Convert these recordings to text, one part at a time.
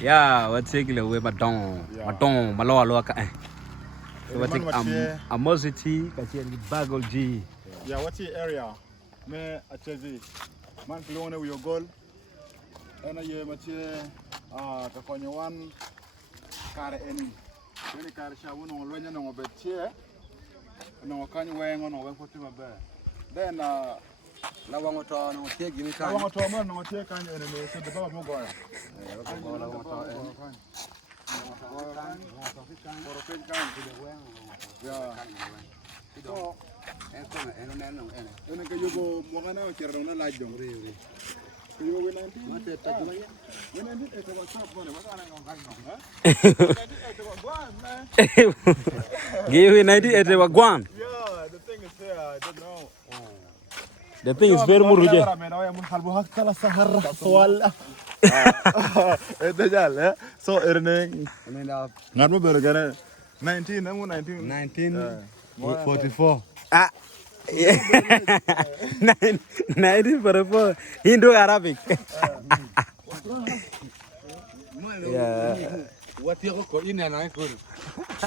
Yeah, what's it we madon. Madon, malo ka. What it amosity ka bagol G. Yeah, what's the area? Me achezi. Man klone with your goal. And I mache ka konyo wan kare eni. Ni kare shawu no lwenya no betie. No kanyo wengo no wen poti mabe. Then la wango to no tie gini kan. La wango to mo no tie kan ene no se de baba mo goya. La wango to ene. So, ene ke yugo mo kana o cerdo na laaj dong re re. Ke yugo wenanti. Mate ta jumanya. Wenanti e ko WhatsApp mo ne ma kana ngam kan no, ha? Give 98 wa gwan. Yeah, the thing is there, I don't know. The thing is very muruje. So earning ngamo bergane 19 amu 1944 Ah 1944 Hindu Arabic. Yeah. wati ko ina na ko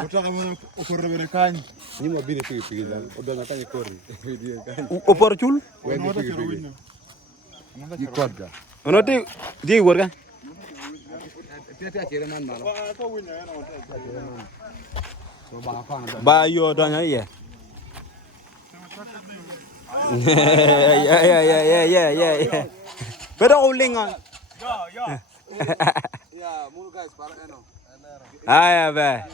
utaka mo ukorre bere kan ni mo bini pigi dan o do na kan ko video kan Oporchul? di kodga Ono di worga. tete akere man mala so ba fa na Ba yo donya ye. Yeah. Pero ulingan. ya mulu guys para eno Aya be.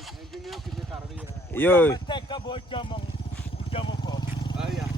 Yo. Teka bo chama ko. ah ya